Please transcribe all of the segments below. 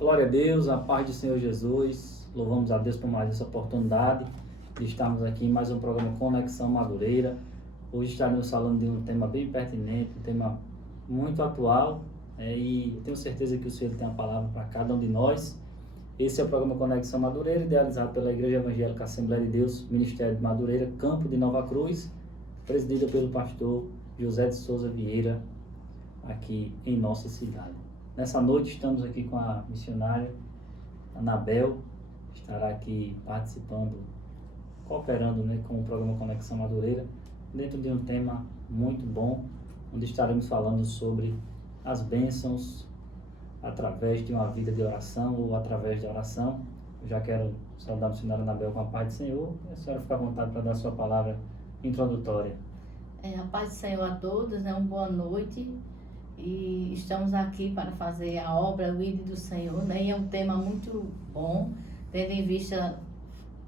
Glória a Deus, a paz do Senhor Jesus. Louvamos a Deus por mais essa oportunidade de estarmos aqui em mais um programa Conexão Madureira. Hoje estaremos falando de um tema bem pertinente, um tema muito atual, e tenho certeza que o Senhor tem a palavra para cada um de nós. Esse é o programa Conexão Madureira, idealizado pela Igreja Evangélica Assembleia de Deus, Ministério de Madureira, Campo de Nova Cruz, presidida pelo pastor José de Souza Vieira, aqui em nossa cidade. Nessa noite estamos aqui com a missionária Anabel, que estará aqui participando, cooperando, com o programa Conexão Madureira, dentro de um tema muito bom, onde estaremos falando sobre as bênçãos através de uma vida de oração ou através de oração. Eu já quero saudar a missionária Anabel com a paz do Senhor. A senhora fica à vontade para dar a sua palavra introdutória. A paz do Senhor a todos, uma boa noite. E estamos aqui para fazer a obra, o ID do Senhor, E é um tema muito bom, tendo em vista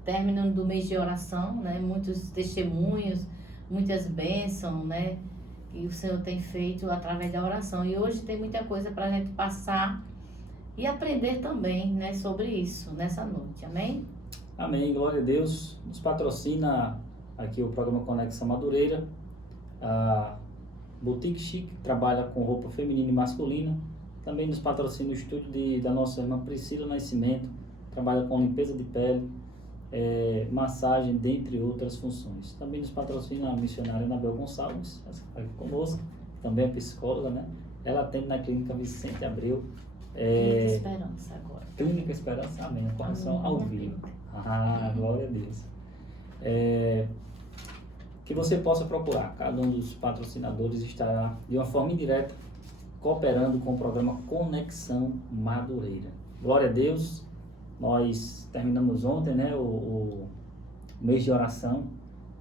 término do mês de oração, Muitos testemunhos, muitas bênçãos, que o Senhor tem feito através da oração. E hoje tem muita coisa para a gente passar e aprender também, sobre isso, nessa noite. Amém? Amém, glória a Deus. Nos patrocina aqui o programa Conexão Madureira, a Boutique Chic, que trabalha com roupa feminina e masculina. Também nos patrocina o estúdio da nossa irmã Priscila Nascimento, trabalha com limpeza de pele, massagem, dentre outras funções. Também nos patrocina a missionária Anabel Gonçalves, essa que está aqui conosco, também é psicóloga, Ela atende na Clínica Vicente Abreu. Clínica Esperança agora. Clínica Esperança, amém. Correção ao vivo. Glória a Deus. Que você possa procurar. Cada um dos patrocinadores estará de uma forma indireta cooperando com o programa Conexão Madureira. Glória a Deus. Nós terminamos ontem, o mês de oração.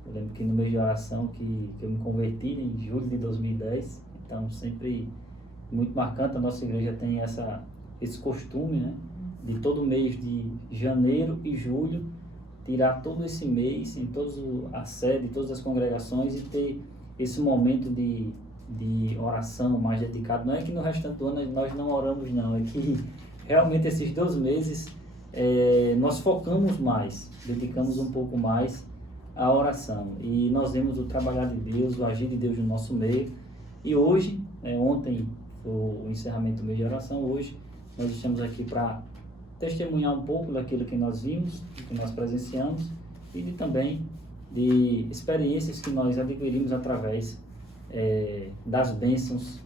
Eu lembro que no mês de oração que eu me converti em julho de 2010. Então, sempre muito marcante. A nossa igreja tem esse costume, de todo mês de janeiro e julho tirar todo esse mês em todas a sede, todas as congregações, e ter esse momento de oração mais dedicado. Não é que no restante do ano nós não oramos, não, é que realmente esses 2 meses nós focamos mais, dedicamos um pouco mais à oração, e nós vemos o trabalhar de Deus, o agir de Deus no nosso meio. E hoje, ontem foi o encerramento do mês de oração, hoje nós estamos aqui para testemunhar um pouco daquilo que nós vimos, do que nós presenciamos, e também de experiências que nós adquirimos através das bênçãos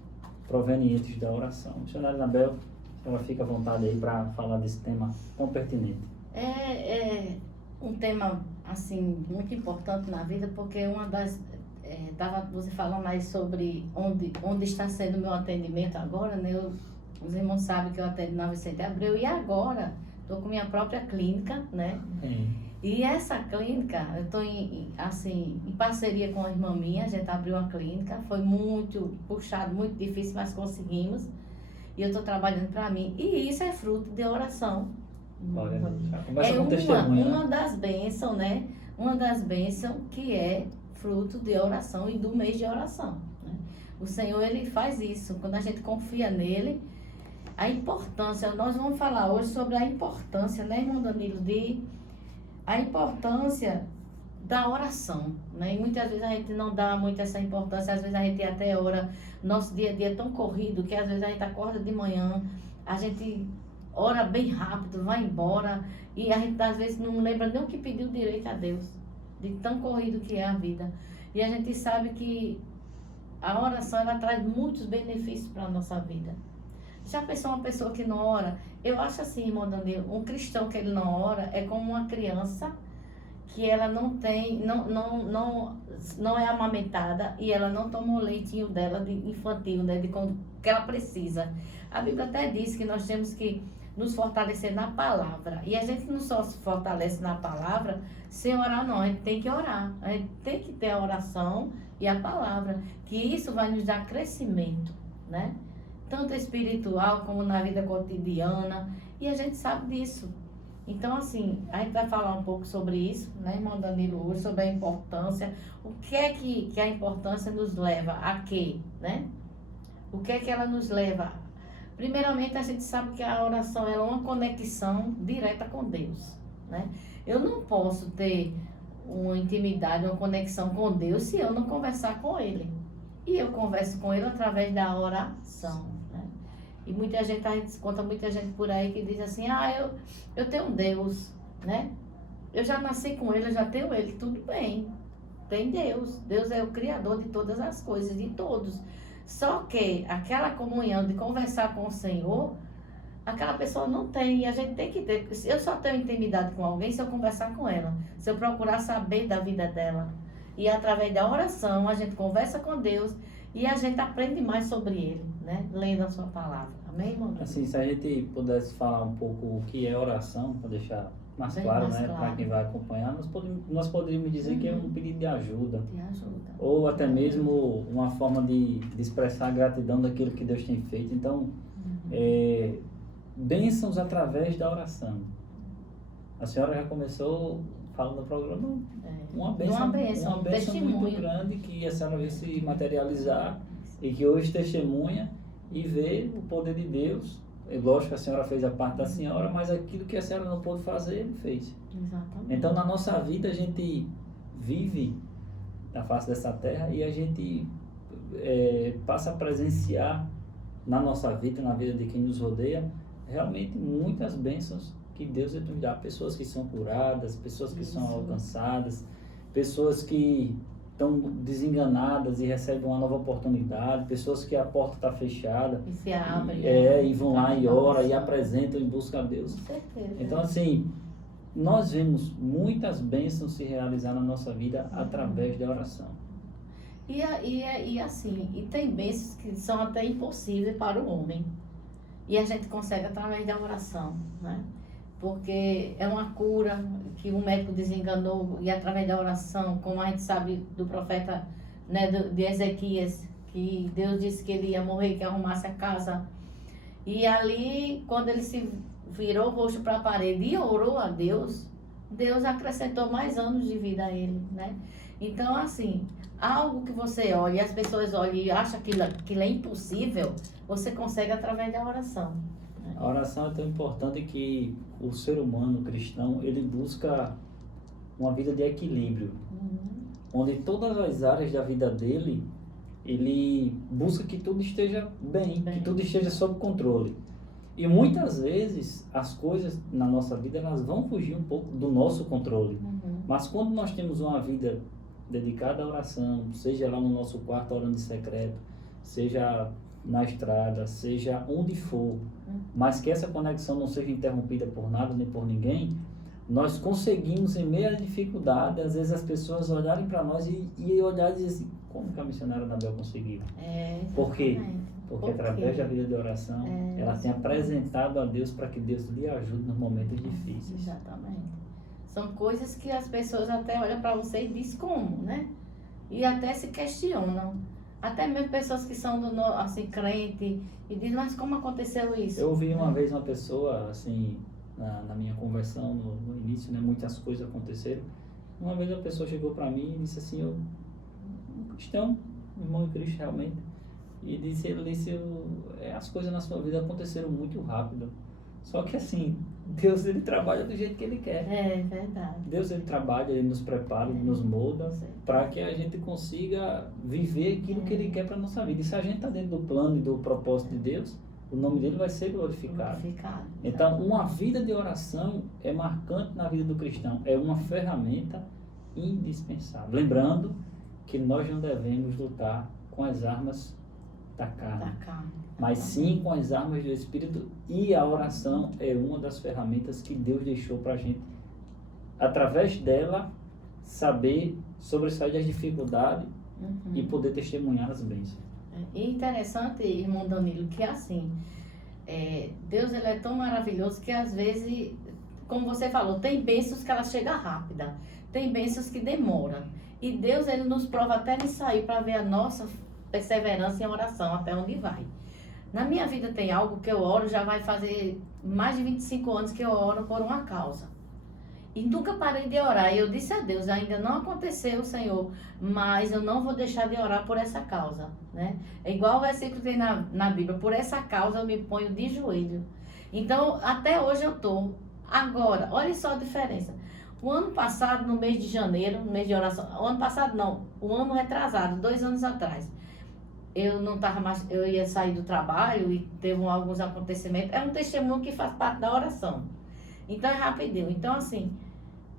provenientes da oração. Missionária Anabel, ela fica à vontade aí para falar desse tema tão pertinente. É um tema, assim, muito importante na vida, porque uma das... Estava você falando aí sobre onde está sendo o meu atendimento agora, Os irmãos sabem que eu atendo na Vicente Abreu, e agora estou com minha própria clínica, E essa clínica, eu estou em parceria com a irmã minha, a gente abriu uma clínica, foi muito puxado, muito difícil, mas conseguimos. E eu estou trabalhando para mim, e isso é fruto de oração. Glória a Deus. Começa com testemunho, uma das bênçãos, Uma das bênçãos que é fruto de oração e do mês de oração. O Senhor, Ele faz isso, quando a gente confia nele. A importância, nós vamos falar hoje sobre a importância, irmão Danilo, a importância da oração, E muitas vezes a gente não dá muito essa importância, às vezes a gente até ora, nosso dia a dia é tão corrido, que às vezes a gente acorda de manhã, a gente ora bem rápido, vai embora, e a gente às vezes não lembra nem o que pediu direito a Deus, de tão corrido que é a vida. E a gente sabe que a oração, ela traz muitos benefícios para a nossa vida. Já pensou uma pessoa que não ora? Eu acho assim, irmão Danilo, um cristão que ele não ora é como uma criança que ela não tem, não é amamentada, e ela não toma o leitinho dela de infantil, que ela precisa. A Bíblia até diz que nós temos que nos fortalecer na palavra. E a gente não só se fortalece na palavra sem orar, não. A gente tem que orar. A gente tem que ter a oração e a palavra, que isso vai nos dar crescimento, Tanto espiritual como na vida cotidiana. E a gente sabe disso. Então, assim, a gente vai falar um pouco sobre isso, irmão Danilo, hoje, sobre a importância. O que é que a importância nos leva a quê, O que é que ela nos leva Primeiramente, a gente sabe que a oração é uma conexão direta com Deus, né? Eu não posso ter uma intimidade, uma conexão com Deus se eu não conversar com Ele. E eu converso com Ele através da oração, né? E muita gente, a gente conta muita gente por aí que diz assim, eu tenho um Deus, né? Eu já nasci com Ele, eu já tenho Ele, tudo bem. Tem Deus. Deus é o Criador de todas as coisas, de todos. Só que aquela comunhão de conversar com o Senhor, aquela pessoa não tem. E a gente tem que ter. Eu só tenho intimidade com alguém se eu conversar com ela. Se eu procurar saber da vida dela. E através da oração, a gente conversa com Deus e a gente aprende mais sobre Ele, né? Lendo a sua palavra. Amém, irmão? Assim, se a gente pudesse falar um pouco o que é oração, para deixar mais Bem claro, mais né, claro. para quem vai acompanhar, nós poderíamos dizer que é um pedido de ajuda. Te ajuda. Ou até mesmo uma forma de expressar a gratidão daquilo que Deus tem feito. Então, bênçãos através da oração. A senhora já começou falando no programa uma bênção testemunho. muito grande que a senhora vê se materializar e que hoje testemunha e vê o poder de Deus. É lógico que a senhora fez a parte da senhora, mas aquilo que a senhora não pôde fazer, Ele fez. Exatamente. Então, na nossa vida, a gente vive na face dessa terra e a gente passa a presenciar na nossa vida, na vida de quem nos rodeia, realmente muitas bênçãos que Deus nos dá. Pessoas que são curadas, pessoas que são alcançadas, pessoas que estão desenganadas e recebem uma nova oportunidade, pessoas que a porta está fechada E se abre. e vão lá e oram e apresentam e buscam a Deus. Com certeza. Então, assim, nós vemos muitas bênçãos se realizar na nossa vida através da oração. E assim, e tem bênçãos que são até impossíveis para o homem. E a gente consegue através da oração, né? Porque é uma cura que o médico desenganou e através da oração, como a gente sabe do profeta, né, de Ezequias, que Deus disse que ele ia morrer, que arrumasse a casa. E ali, quando ele se virou o rosto para a parede e orou a Deus, Deus acrescentou mais anos de vida a ele, né? Então, assim, algo que você olha e as pessoas olham e acham que aquilo é impossível, você consegue através da oração. A oração é tão importante que o ser humano cristão, ele busca uma vida de equilíbrio, onde todas as áreas da vida dele, ele busca que tudo esteja bem, que tudo esteja sob controle. E muitas vezes as coisas na nossa vida, elas vão fugir um pouco do nosso controle. Mas quando nós temos uma vida dedicada à oração, seja lá no nosso quarto orando em secreto, seja na estrada, seja onde for, mas que essa conexão não seja interrompida por nada nem por ninguém, nós conseguimos, em meio à dificuldade, às vezes as pessoas olharem para nós e olharem e dizer assim, como que a missionária Anabel conseguiu? Por quê? Porque através da vida de oração, ela tem apresentado a Deus para que Deus lhe ajude nos momentos difíceis. Exatamente. São coisas que as pessoas até olham para você e dizem como, né? E até se questionam. Até mesmo pessoas que são assim, crente e dizem, mas como aconteceu isso? Eu ouvi uma vez uma pessoa, assim, na minha conversão, no início, né, muitas coisas aconteceram. Uma vez a pessoa chegou para mim e disse assim, um cristão, um irmão em Cristo realmente, e ele disse, as coisas na sua vida aconteceram muito rápido. Só que assim, Deus, ele trabalha do jeito que ele quer. É verdade. Deus, ele trabalha, ele nos prepara, ele nos molda para que a gente consiga viver aquilo que ele quer para a nossa vida. E se a gente está dentro do plano e do propósito de Deus, o nome dele vai ser glorificado. Então, uma vida de oração é marcante na vida do cristão. É uma ferramenta indispensável. Lembrando que nós não devemos lutar com as armas da carne, mas sim com as armas do Espírito, e a oração é uma das ferramentas que Deus deixou para a gente, através dela, saber sobressair das dificuldades e poder testemunhar as bênçãos. E interessante, irmão Danilo, que assim, Deus, ele é tão maravilhoso que às vezes, como você falou, tem bênçãos que ela chega rápida, tem bênçãos que demora. E Deus, ele nos prova até nisso aí para ver a nossa perseverança em oração, até onde vai. Na minha vida tem algo que eu oro, já vai fazer mais de 25 anos que eu oro por uma causa. E nunca parei de orar. E eu disse a Deus, ainda não aconteceu, Senhor, mas eu não vou deixar de orar por essa causa, né? É igual o versículo que tem na Bíblia, por essa causa eu me ponho de joelho. Então, até hoje eu estou. Agora, olha só a diferença. O ano passado, no mês de janeiro, no mês de oração, o ano passado não, o ano retrasado, 2 anos atrás, eu não estava mais, eu ia sair do trabalho e teve alguns acontecimentos. É um testemunho que faz parte da oração. Então, é rapidinho. Então, assim,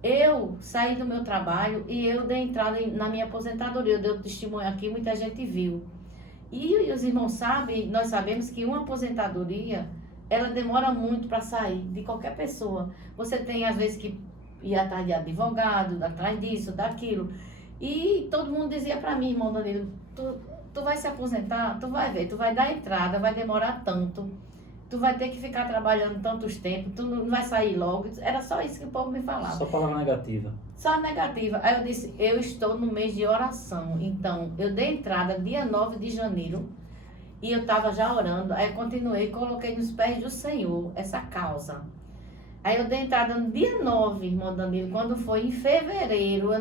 eu saí do meu trabalho e eu dei entrada na minha aposentadoria. Eu dei o testemunho aqui, muita gente viu. E os irmãos sabem, nós sabemos que uma aposentadoria, ela demora muito para sair de qualquer pessoa. Você tem, às vezes, que ir atrás de advogado, atrás disso, daquilo. E todo mundo dizia para mim, irmão Danilo, tu vai se aposentar, tu vai ver, tu vai dar entrada, vai demorar tanto. Tu vai ter que ficar trabalhando tantos tempos, tu não vai sair logo. Era só isso que o povo me falava. Só palavra negativa. Só negativa. Aí eu disse, eu estou no mês de oração. Então, eu dei entrada dia 9 de janeiro e eu estava já orando. Aí eu continuei, coloquei nos pés do Senhor essa causa. Aí eu dei entrada no dia 9, irmão Danilo, quando foi em fevereiro,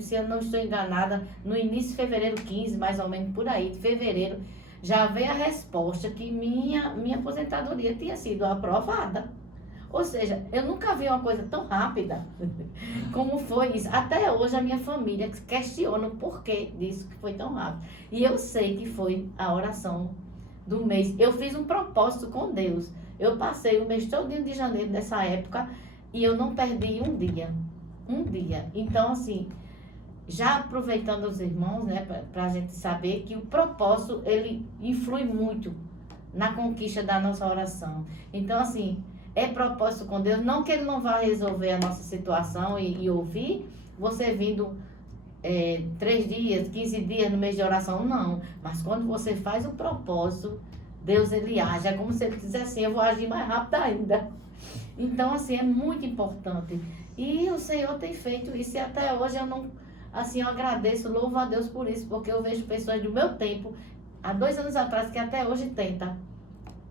se eu não estou enganada, no início de fevereiro 15, mais ou menos por aí, de fevereiro, já veio a resposta que minha aposentadoria tinha sido aprovada. Ou seja, eu nunca vi uma coisa tão rápida como foi isso. Até hoje a minha família questiona o porquê disso que foi tão rápido. E eu sei que foi a oração do mês. Eu fiz um propósito com Deus. Eu passei o mês todinho de janeiro dessa época e eu não perdi um dia. Um dia. Então, assim, já aproveitando os irmãos, né, para a gente saber que o propósito, ele influi muito na conquista da nossa oração. Então, assim, é propósito com Deus, não que Ele não vá resolver a nossa situação e ouvir você vindo 3 dias, 15 dias no mês de oração, não. Mas quando você faz o propósito, Deus, Ele age. É como se Ele dissesse assim, eu vou agir mais rápido ainda. Então, assim, é muito importante. E o Senhor tem feito isso e até hoje eu não... Assim, eu agradeço, louvo a Deus por isso, porque eu vejo pessoas do meu tempo, há 2 anos atrás, que até hoje tentam,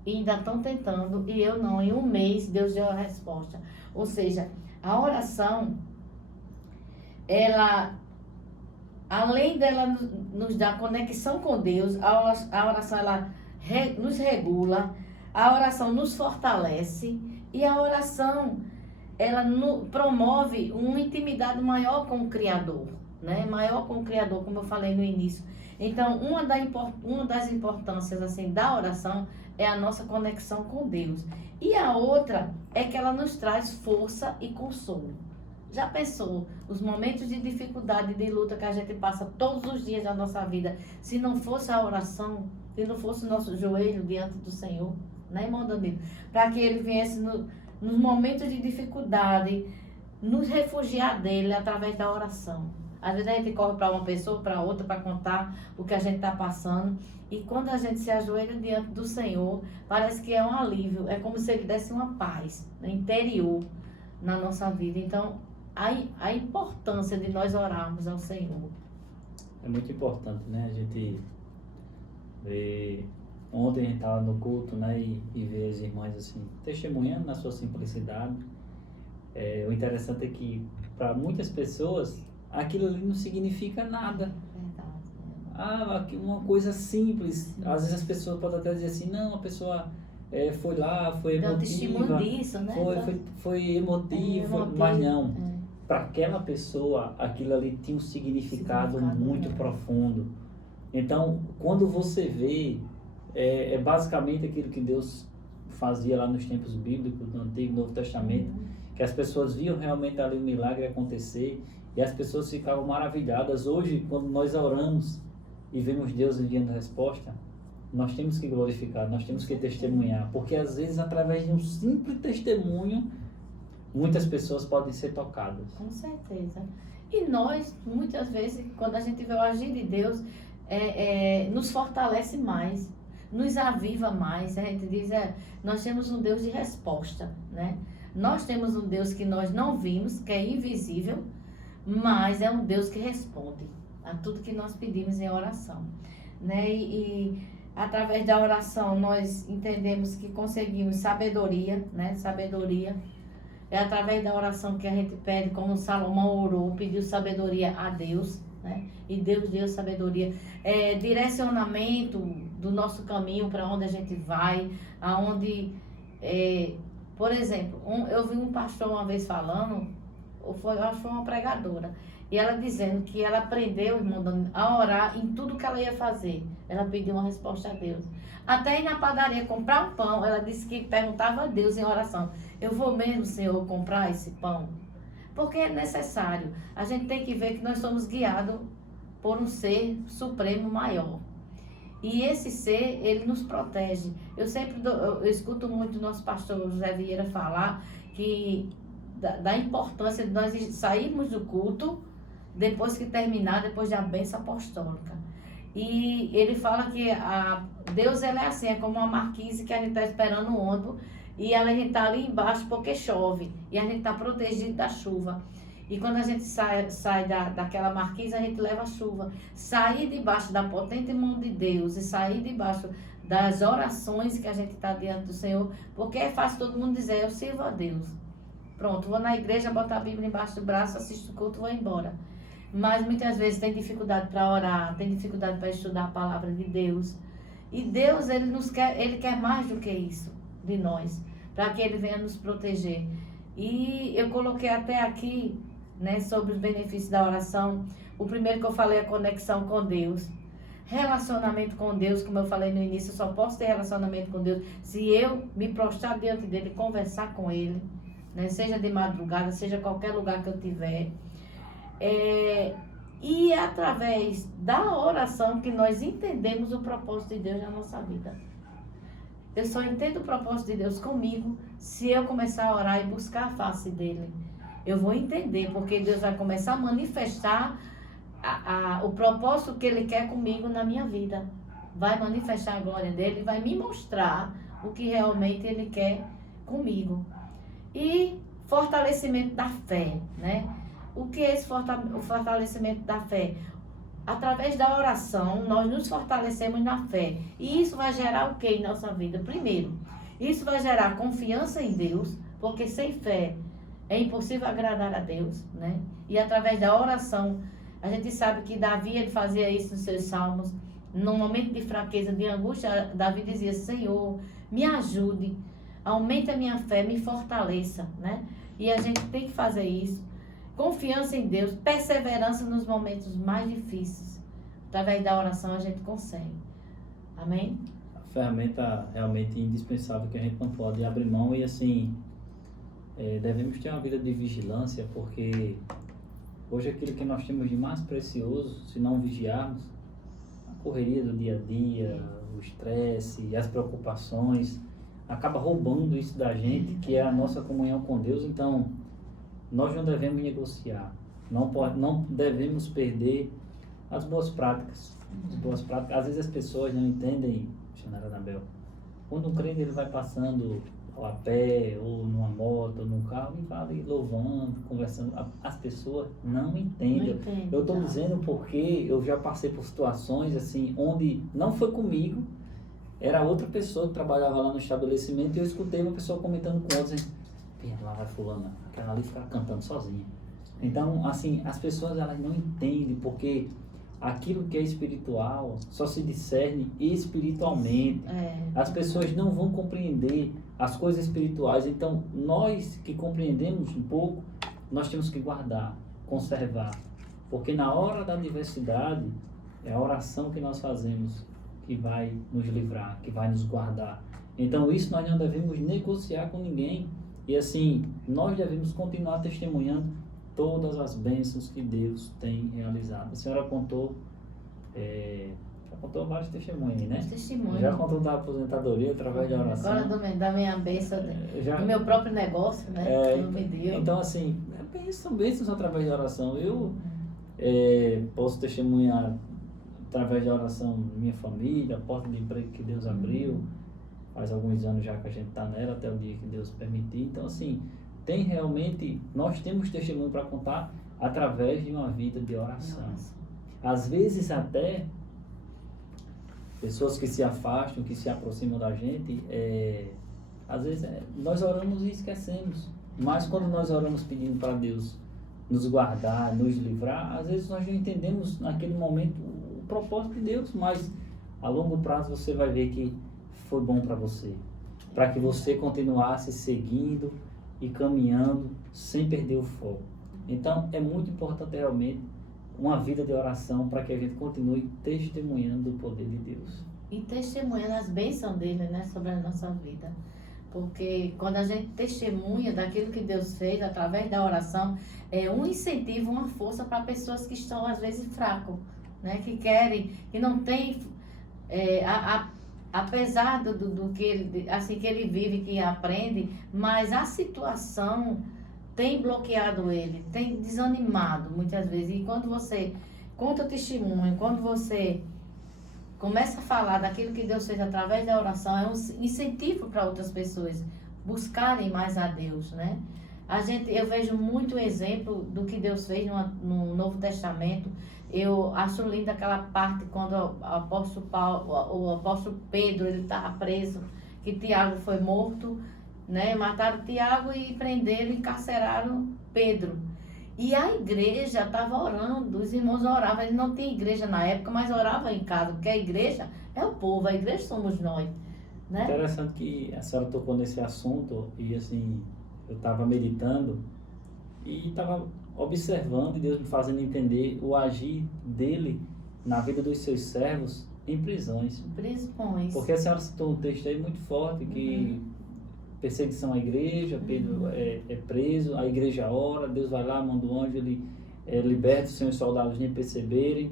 e ainda estão tentando, e eu não. Em um mês, Deus deu a resposta. Ou seja, a oração, ela, além dela nos dar conexão com Deus, a oração, ela nos regula, a oração nos fortalece, e a oração, ela promove uma intimidade maior com o Criador. Né? Maior com o Criador, como eu falei no início. Então, uma das importâncias assim, da oração é a nossa conexão com Deus. E a outra é que ela nos traz força e consolo. Já pensou os momentos de dificuldade, de luta que a gente passa todos os dias da nossa vida, se não fosse a oração, se não fosse o nosso joelho diante do Senhor, né, irmão Danilo? Para que Ele viesse nos momentos de dificuldade, nos refugiar dele através da oração. Às vezes a gente corre para uma pessoa, para outra, para contar o que a gente está passando. E quando a gente se ajoelha diante do Senhor, parece que é um alívio. É como se Ele desse uma paz interior na nossa vida. Então, a importância de nós orarmos ao Senhor. É muito importante, né? A gente vê... Ontem a gente estava no culto, né? E vê as irmãs assim, testemunhando na sua simplicidade. O interessante é que, para muitas pessoas, aquilo ali não significa nada. Uma coisa simples. Às vezes as pessoas podem até dizer assim, não, a pessoa foi lá, foi emotiva. Testemunho disso, né? Foi emotivo, mas não. Para aquela pessoa, aquilo ali tinha um significado muito profundo. Então, quando você vê, é basicamente aquilo que Deus fazia lá nos tempos bíblicos, no Antigo e Novo Testamento, que as pessoas viam realmente ali o milagre acontecer e as pessoas ficavam maravilhadas. Hoje, quando nós oramos e vemos Deus enviando resposta, nós temos que glorificar, nós temos que testemunhar, porque às vezes através de um simples testemunho, muitas pessoas podem ser tocadas. Com certeza. E nós, muitas vezes, quando a gente vê o agir de Deus, nos fortalece mais, nos aviva mais. A gente diz, nós temos um Deus de resposta, né? Nós temos um Deus que nós não vimos, que é invisível, mas é um Deus que responde a tudo que nós pedimos em oração, né? E através da oração nós entendemos que conseguimos sabedoria, né? Sabedoria. É através da oração que a gente pede, como Salomão orou, pediu sabedoria a Deus, né? E Deus deu sabedoria. Direcionamento do nosso caminho, para onde a gente vai, aonde... por exemplo, eu vi um pastor uma vez falando, eu acho que foi uma pregadora, e ela dizendo que ela aprendeu, irmão Dani, a orar em tudo que ela ia fazer. Ela pediu uma resposta a Deus. Até ir na padaria comprar um pão, ela disse que perguntava a Deus em oração: eu vou mesmo, Senhor, comprar esse pão? Porque é necessário. A gente tem que ver que nós somos guiados por um ser supremo maior. E esse ser, ele nos protege. Eu escuto muito o nosso pastor José Vieira falar que da importância de nós sairmos do culto depois que terminar, depois da bênção apostólica. E ele fala que Deus, ele é assim, é como uma marquise que a gente está esperando o ônibus e a gente está ali embaixo porque chove e a gente está protegido da chuva. E quando a gente sai daquela marquise, a gente leva a chuva. Sair debaixo da potente mão de Deus e sair debaixo das orações que a gente está diante do Senhor, porque é fácil todo mundo dizer: eu sirvo a Deus. Pronto, vou na igreja, boto a Bíblia embaixo do braço, assisto o culto e vou embora. Mas muitas vezes tem dificuldade para orar, tem dificuldade para estudar a palavra de Deus. E Deus, ele quer mais do que isso de nós, para que ele venha nos proteger. E eu coloquei até aqui, né, sobre os benefícios da oração. O primeiro que eu falei é a conexão com Deus. Relacionamento com Deus, como eu falei no início, eu só posso ter relacionamento com Deus se eu me prostrar diante dele, conversar com ele, né, seja de madrugada, seja qualquer lugar que eu tiver. E é através da oração que nós entendemos o propósito de Deus na nossa vida. Eu só entendo o propósito de Deus comigo se eu começar a orar e buscar a face dele. Eu vou entender, porque Deus vai começar a manifestar o propósito que ele quer comigo na minha vida. Vai manifestar a glória dele, vai me mostrar o que realmente ele quer comigo. E fortalecimento da fé, né? O que é esse o fortalecimento da fé? Através da oração, nós nos fortalecemos na fé. E isso vai gerar o que em nossa vida? Primeiro, isso vai gerar confiança em Deus, porque sem fé é impossível agradar a Deus, né? E através da oração, a gente sabe que Davi, ele fazia isso nos seus salmos. No momento de fraqueza, de angústia, Davi dizia: Senhor, me ajude, aumente a minha fé, me fortaleça, né? E a gente tem que fazer isso. Confiança em Deus, perseverança nos momentos mais difíceis. Através da oração a gente consegue. Amém? A ferramenta realmente indispensável que a gente não pode abrir mão e assim, devemos ter uma vida de vigilância, porque hoje aquilo que nós temos de mais precioso, se não vigiarmos, a correria do dia a dia, o estresse, as preocupações, acaba roubando isso da gente, que é a nossa comunhão com Deus. Então, nós não devemos negociar, não devemos perder as boas práticas. Às vezes as pessoas não entendem, missionária Anabel, quando um crente ele vai passando a pé, ou numa moto, ou num carro, e vai ali louvando, conversando, as pessoas não entendem. Eu estou dizendo porque eu já passei por situações assim, onde não foi comigo, era outra pessoa que trabalhava lá no estabelecimento, e eu escutei uma pessoa comentando com outros, lá vai fulana, aquela ali fica cantando sozinha. Então, assim, as pessoas elas não entendem, porque aquilo que é espiritual só se discerne espiritualmente. As pessoas não vão compreender as coisas espirituais. Então, nós que compreendemos um pouco, nós temos que guardar, conservar. Porque na hora da adversidade, é a oração que nós fazemos que vai nos livrar, que vai nos guardar. Então, isso nós não devemos negociar com ninguém. E assim, nós devemos continuar testemunhando todas as bênçãos que Deus tem realizado. A senhora contou vários testemunhos, né? Testemunho. Já contou da aposentadoria através da oração. Agora da minha bênção, do meu próprio negócio, né? Que não me deu. Então assim, bênçãos através da oração. Eu posso testemunhar através da oração minha família, a porta de emprego que Deus abriu. Faz alguns anos já que a gente está nela, até o dia que Deus permitir. Então, assim, nós temos testemunho para contar através de uma vida de oração. Às vezes até, pessoas que se afastam, que se aproximam da gente, às vezes nós oramos e esquecemos. Mas quando nós oramos pedindo para Deus nos guardar, nos livrar, às vezes nós não entendemos naquele momento o propósito de Deus, mas a longo prazo você vai ver que foi bom para você, para que você continuasse seguindo e caminhando sem perder o foco. Então é muito importante realmente uma vida de oração para que a gente continue testemunhando do poder de Deus. E testemunhando as bênçãos dele, né, sobre a nossa vida. Porque quando a gente testemunha daquilo que Deus fez através da oração, é um incentivo, uma força para pessoas que estão às vezes fracas, né, que querem, que não têm, apesar do que ele, assim, que ele vive, que aprende, mas a situação tem bloqueado ele, tem desanimado muitas vezes. E quando você conta o testemunho, quando você começa a falar daquilo que Deus fez através da oração, é um incentivo para outras pessoas buscarem mais a Deus, né? Eu vejo muito exemplo do que Deus fez no Novo Testamento. Eu acho linda aquela parte quando o apóstolo Pedro, ele estava preso, que Tiago foi morto, né? Mataram Tiago e prenderam, encarceraram Pedro. E a igreja estava orando, os irmãos oravam. Ele não tinha igreja na época, mas orava em casa, porque a igreja é o povo, a igreja somos nós, né? Interessante que a senhora tocou nesse assunto e assim, eu estava meditando e estava observando e Deus me fazendo entender o agir dele na vida dos seus servos em prisões. Prisões. Porque a senhora citou um texto aí muito forte que perseguição à igreja, Pedro é preso, a igreja ora, Deus vai lá, manda um anjo, ele liberta os seus soldados nem perceberem.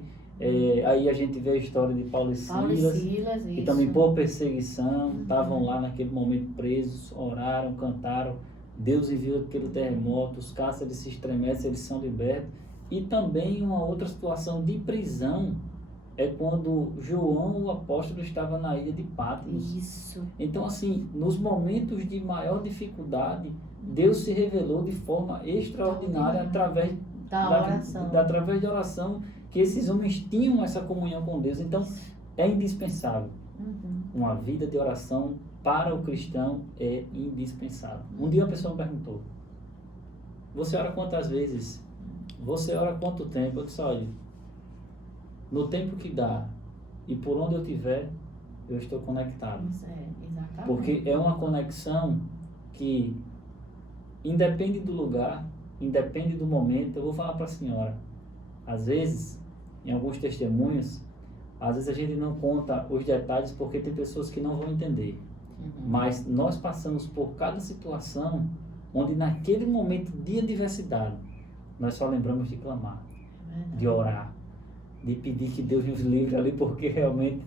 Aí a gente vê a história de Paulo e Silas, que também por perseguição estavam lá naquele momento presos, oraram, cantaram, Deus enviou aquele terremoto, os cárceres se estremecem, eles são libertos. E também uma outra situação de prisão é quando João, o apóstolo, estava na ilha de Patmos. Isso. Então, assim, nos momentos de maior dificuldade, Deus se revelou de forma extraordinária através através da oração, que esses homens tinham essa comunhão com Deus. Então, é indispensável. Uma vida de oração para o cristão é indispensável. Um dia uma pessoa me perguntou: você ora quantas vezes? Você ora quanto tempo? Eu disse: olha, no tempo que dá e por onde eu estiver, eu estou conectado. Exatamente. Porque é uma conexão que independe do lugar, independe do momento. Eu vou falar para a senhora, às vezes, em alguns testemunhos, às vezes a gente não conta os detalhes porque tem pessoas que não vão entender. Mas nós passamos por cada situação onde naquele momento de adversidade, nós só lembramos de clamar, de orar, de pedir que Deus nos livre ali, porque realmente,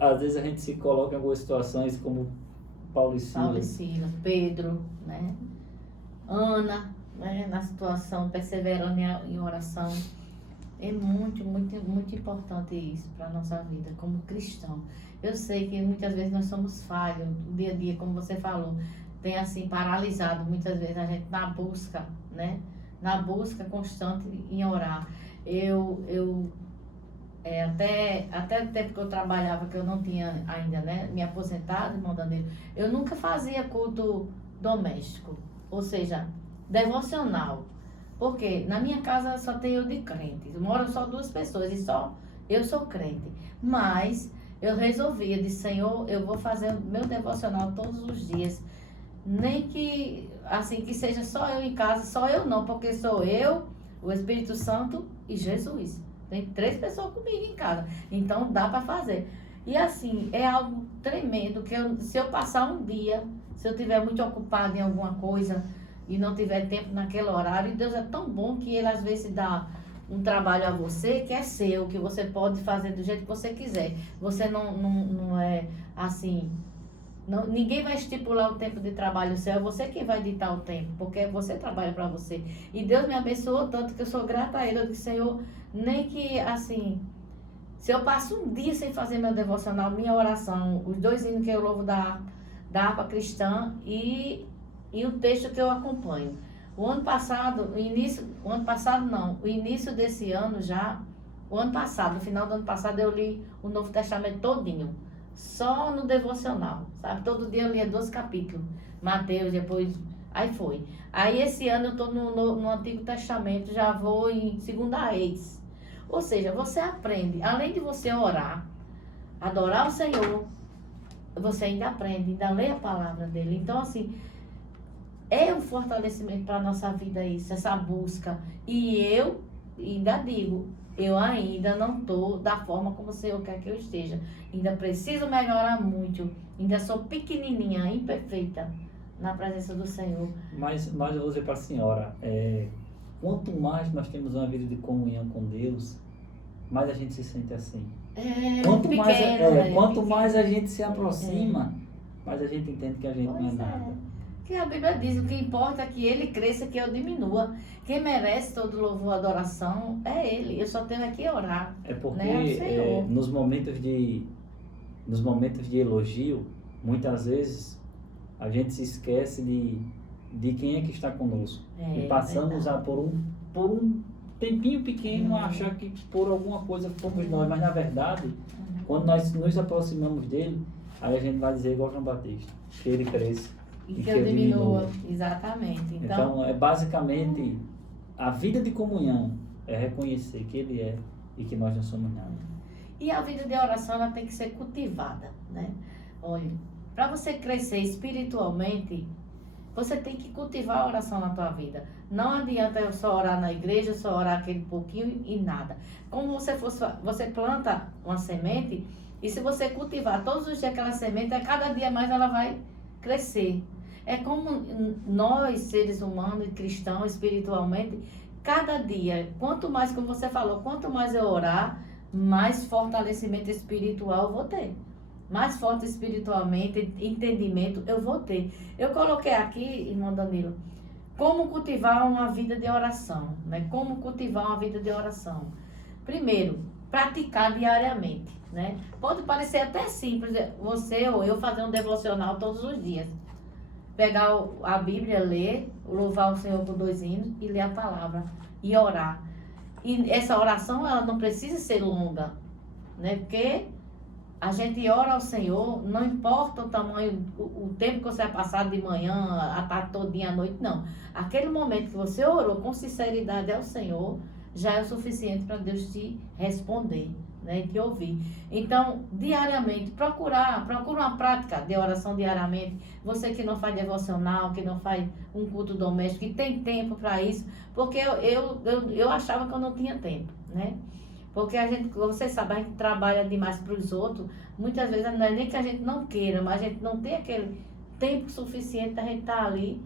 às vezes a gente se coloca em algumas situações como Paulo e Silas, Pedro, né? Ana, né? Na situação, perseverando em oração. É muito, muito, muito importante isso para a nossa vida como cristão. Eu sei que muitas vezes nós somos falhos, no dia a dia, como você falou, tem assim paralisado muitas vezes a gente na busca, né? Na busca constante em orar. Até o tempo que eu trabalhava, que eu não tinha ainda, né, me aposentado, irmão Danilo, eu nunca fazia culto doméstico, ou seja, devocional. Porque na minha casa só tem eu de crente, moram só 2 pessoas e só eu sou crente. Mas eu resolvi, eu disse: Senhor, eu vou fazer o meu devocional todos os dias. Nem que, assim, que seja só eu em casa, só eu não, porque sou eu, o Espírito Santo e Jesus. Tem 3 pessoas comigo em casa, então dá para fazer. E assim, é algo tremendo, que se eu passar um dia, se eu estiver muito ocupado em alguma coisa e não tiver tempo naquele horário, e Deus é tão bom que Ele às vezes dá um trabalho a você que é seu, que você pode fazer do jeito que você quiser. Você não é assim... Não, ninguém vai estipular o tempo de trabalho seu, é você quem vai ditar o tempo, porque você trabalha para você. E Deus me abençoou tanto que eu sou grata a Ele. Eu disse: Senhor, nem que assim, se eu passo um dia sem fazer meu devocional, minha oração, os 2 hinos que eu louvo da harpa cristã e o texto que eu acompanho. O ano passado no final do ano passado eu li o Novo Testamento todinho. Só no devocional, sabe? Todo dia eu lia 12 capítulos. Mateus, depois Aí foi. Aí esse ano eu estou no Antigo Testamento, já vou em 2 Reis. Ou seja, você aprende, além de você orar, adorar o Senhor, você ainda aprende, ainda lê a palavra dele. Então, assim, é um fortalecimento para a nossa vida isso, essa busca. E eu ainda digo, eu ainda não estou da forma como o Senhor quer que eu esteja. Ainda preciso melhorar muito. Ainda sou pequenininha, imperfeita na presença do Senhor. Mas eu vou dizer para a senhora, quanto mais nós temos uma vida de comunhão com Deus, mais a gente se sente assim. Quanto mais a gente se aproxima, mais a gente entende que a gente não é nada. Que a Bíblia diz, o que importa é que ele cresça, que eu diminua. Quem merece todo louvor e adoração é ele. Eu só tenho aqui orar. É porque nos momentos de elogio, muitas vezes a gente se esquece de quem é que está conosco. E passamos por um tempinho pequeno a achar que por alguma coisa fomos nós. Mas na verdade, quando nós nos aproximamos dele, aí a gente vai dizer igual João Batista, que ele cresça. E que eu diminua. Exatamente. Então, é basicamente, a vida de comunhão é reconhecer que ele é e que nós não somos nada. E a vida de oração, ela tem que ser cultivada, né? Olha, para você crescer espiritualmente, você tem que cultivar a oração na tua vida. Não adianta eu só orar na igreja, só orar aquele pouquinho e nada. Como você planta uma semente, e se você cultivar todos os dias aquela semente, a cada dia mais ela vai crescer. É como nós, seres humanos e cristãos, espiritualmente, cada dia, quanto mais, como você falou, quanto mais eu orar, mais fortalecimento espiritual eu vou ter. Mais forte espiritualmente, entendimento eu vou ter. Eu coloquei aqui, irmão Danilo, como cultivar uma vida de oração, né? Como cultivar uma vida de oração. Primeiro, praticar diariamente, né? Pode parecer até simples, você ou eu fazer um devocional todos os dias. Pegar a Bíblia, ler, louvar o Senhor por 2 hinos e ler a palavra e orar. E essa oração, ela não precisa ser longa, né? Porque a gente ora ao Senhor, não importa o tamanho, o tempo que você vai passar de manhã, a tarde todinha, à noite, não. Aquele momento que você orou com sinceridade ao Senhor, já é o suficiente para Deus te responder, né, e te ouvir. Então, diariamente, procura uma prática de oração diariamente. Você que não faz devocional, que não faz um culto doméstico, que tem tempo para isso, porque eu achava que eu não tinha tempo, né? Porque a gente, você sabe, a gente trabalha demais para os outros, muitas vezes não é nem que a gente não queira, mas a gente não tem aquele tempo suficiente para a gente estar ali,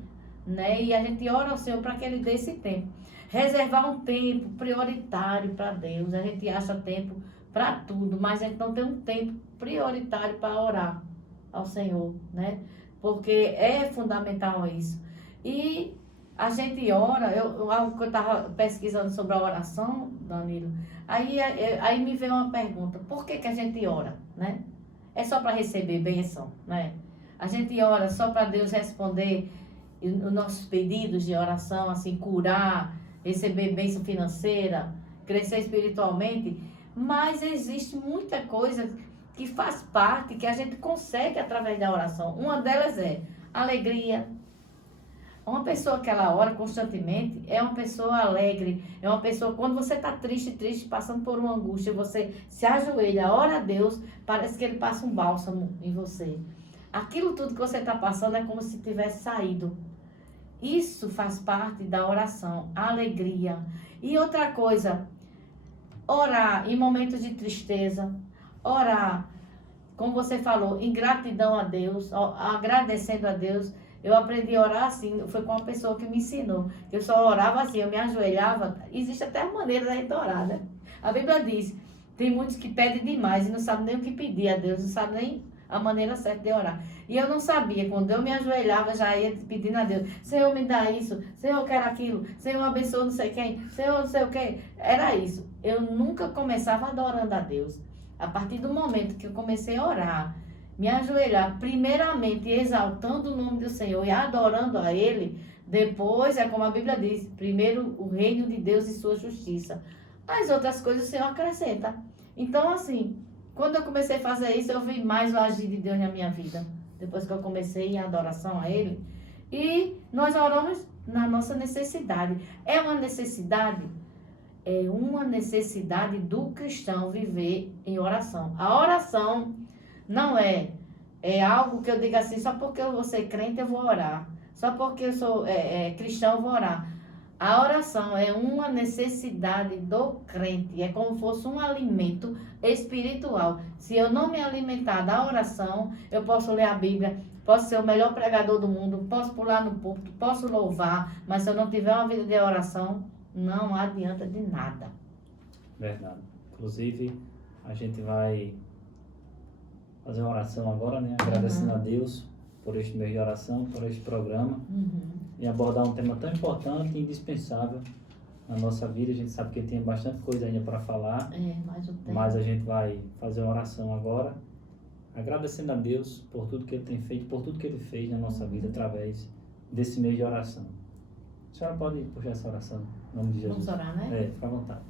né? E a gente ora ao Senhor para que Ele dê esse tempo. Reservar um tempo prioritário para Deus. A gente acha tempo para tudo, mas a gente não tem um tempo prioritário para orar ao Senhor, né? Porque é fundamental isso. E a gente ora, eu estava pesquisando sobre a oração, Danilo, aí me veio uma pergunta, por que a gente ora, né? É só para receber bênção, né? A gente ora só para Deus responder os nossos pedidos de oração, assim, curar, receber bênção financeira, crescer espiritualmente, mas existe muita coisa que faz parte, que a gente consegue através da oração. Uma delas é alegria. Uma pessoa que ela ora constantemente é uma pessoa alegre, é uma pessoa, quando você está triste, passando por uma angústia, você se ajoelha, ora a Deus, parece que Ele passa um bálsamo em você. Aquilo tudo que você está passando é como se tivesse saído. Isso faz parte da oração, a alegria. E outra coisa, orar em momentos de tristeza, orar, como você falou, em gratidão a Deus, agradecendo a Deus. Eu aprendi a orar assim, foi com uma pessoa que me ensinou. Eu só orava assim, eu me ajoelhava. Existe até a maneira da gente orar, né? A Bíblia diz, tem muitos que pedem demais e não sabem nem o que pedir a Deus, não sabem nem a maneira certa de orar. E eu não sabia, quando eu me ajoelhava, já ia pedindo a Deus, Senhor, me dá isso, Senhor, eu quero aquilo, Senhor, abençoa não sei quem, Senhor, não sei o quê. Era isso. Eu nunca começava adorando a Deus. A partir do momento que eu comecei a orar, me ajoelhar, primeiramente exaltando o nome do Senhor e adorando a Ele, depois, é como a Bíblia diz, primeiro o reino de Deus e sua justiça. As outras coisas o Senhor acrescenta. Então, assim, quando eu comecei a fazer isso, eu vi mais o agir de Deus na minha vida. Depois que eu comecei em adoração a Ele, E nós oramos na nossa necessidade. É uma necessidade? É uma necessidade do cristão viver em oração. A oração não é algo que eu diga assim, só porque eu vou ser crente eu vou orar. Só porque eu sou cristão eu vou orar. A oração é uma necessidade do crente. É como se fosse um alimento espiritual. Se eu não me alimentar da oração, eu posso ler a Bíblia, posso ser o melhor pregador do mundo, posso pular no púlpito, posso louvar, mas se eu não tiver uma vida de oração, não adianta de nada. Verdade. Inclusive, a gente vai fazer uma oração agora, né? Agradecendo a Deus por este mês de oração, por este programa. E abordar um tema tão importante e indispensável na nossa vida. A gente sabe que tem bastante coisa ainda para falar. Mas a gente vai fazer uma oração agora, agradecendo a Deus por tudo que Ele tem feito, por tudo que Ele fez na nossa vida através desse mês de oração. A senhora pode puxar essa oração em nome de Jesus. Vamos orar, né? Fica à vontade.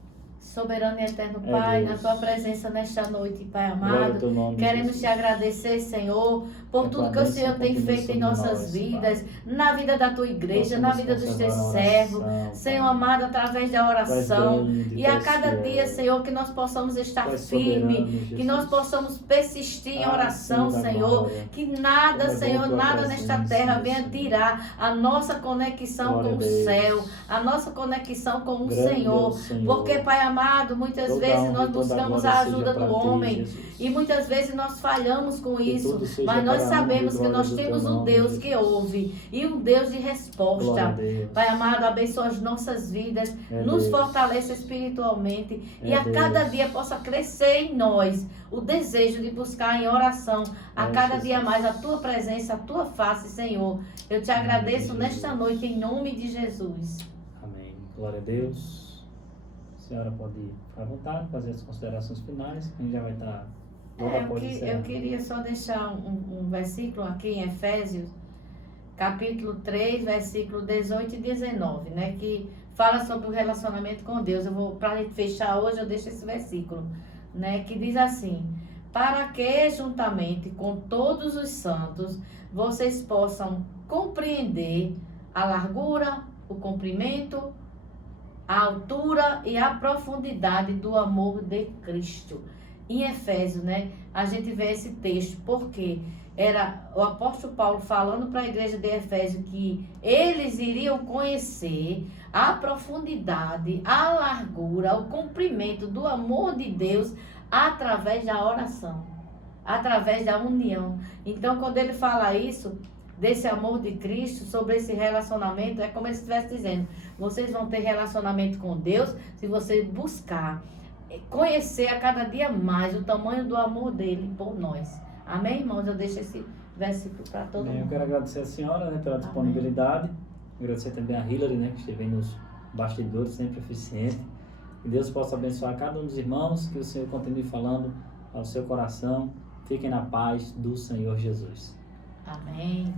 Soberano e eterno Pai, na Tua presença nesta noite, Pai amado, queremos Te agradecer, Senhor, por tudo que o Senhor tem feito em nossas vidas, na vida da Tua igreja, na vida dos Teus servos, Senhor amado, através da oração, e a cada dia, Senhor, que nós possamos estar firmes, que nós possamos persistir em oração, Senhor, que nada, Senhor, nada nesta terra venha tirar a nossa conexão com o céu, a nossa conexão com o Senhor, porque, Pai amado, muitas vezes nós buscamos a ajuda do homem e muitas vezes nós falhamos com isso, mas nós sabemos que nós temos um Deus que ouve e um Deus de resposta. Pai amado, abençoa as nossas vidas, nos fortaleça espiritualmente e a cada dia possa crescer em nós o desejo de buscar em oração a cada dia mais a Tua presença, a Tua face, Senhor. Eu Te agradeço nesta noite em nome de Jesus. Amém. Glória a Deus. A senhora pode ficar à vontade, fazer as considerações finais, que a gente já vai estar logo após encerrar. Eu queria só deixar um versículo aqui em Efésios, capítulo 3, versículo 18 e 19, né? Que fala sobre o relacionamento com Deus. Para a gente fechar hoje, eu deixo esse versículo, né? Que diz assim: para que juntamente com todos os santos, vocês possam compreender a largura, o comprimento, a altura e a profundidade do amor de Cristo. Em Efésios, né, a gente vê esse texto, porque era o apóstolo Paulo falando para a igreja de Efésios que eles iriam conhecer a profundidade, a largura, o comprimento do amor de Deus através da oração, através da união. Então, quando ele fala isso, desse amor de Cristo, sobre esse relacionamento, é como ele estivesse dizendo: vocês vão ter relacionamento com Deus se você buscar conhecer a cada dia mais o tamanho do amor dele por nós. Amém, irmãos? Eu deixo esse versículo para todo mundo. Eu quero agradecer a senhora, né, pela disponibilidade. Agradecer também a Hillary, né, que esteve aí nos bastidores, sempre eficiente. Que Deus possa abençoar cada um dos irmãos, que o Senhor continue falando ao seu coração. Fiquem na paz do Senhor Jesus. Amém.